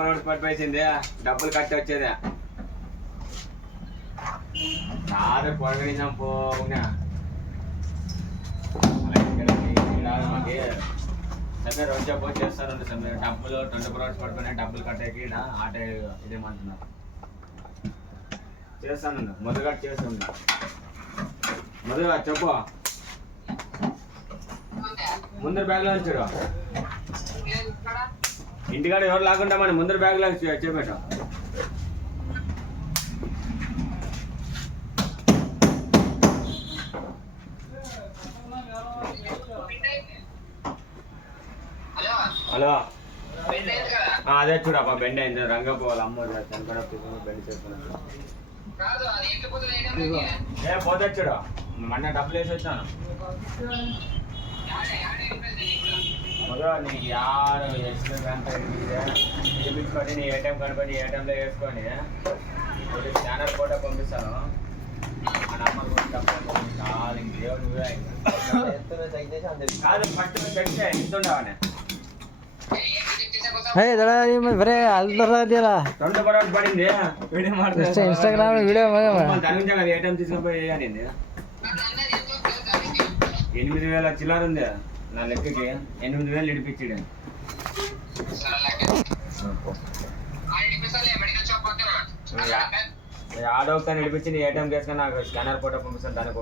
రూపాయలు పడిపోయింది డబ్బులు కట్టి వచ్చేదే నాదే పొరగడిందాం పోనా మాకి సరే రోజు పోయి చేస్తారు సమయం డబ్బులు 24 hours పడిపోయినా డబ్బులు కట్టేకి ఆట ఇదేమంటున్నారు చేస్తాను మొదలుగా చేస్తాను మొదలుగా చెప్పు ముందర బ్యాగ్లో ఉంచాడు ఇంటికాడ ఎవరు లాకుండా మన ముందర బ్యాగ్లో చెప్పేట హలో అదే చూడప్ప బెండ్ అయింది రంగపు వాళ్ళ అమ్మ బెండ్ చేసుకున్నాను ఏ పోతే చూడు మొన్న డబ్బులు వేసి వచ్చాను మొదలు నీకు యారు ఎక్స్ట్రా గంట చూపించుకొని నీ ఏటీఎం కనుకొని ఏటీఎంలో వేసుకొని స్కానర్ ఫోటో పంపిస్తాను మా నమ్మకం కూడా డబ్బులు చాలా ఇంకేం నువ్వే కాదు ఫస్ట్ చెక్ చేయి ఎంత ఉండవని ಬರೇ ಅಲ್ದಿಲ್ಲ 24 hours పడింది వీడియో ಮಾಡ್ತಾ ಇನ್ಸ್ಟಾಗ್ರಾಮ್ వీడియో దాని ఏటీఎం తీసుకొని పోయి వేయాలి 8,000 చిల్లర ఉంది నా లెక్కకి 8,000 ఇడిపించాడు ఆడవుతాను ఇడిపించి నీ ఏటీఎం కేసుకొని నాకు స్కానర్ ఫోటో పంపిస్తాను దానికి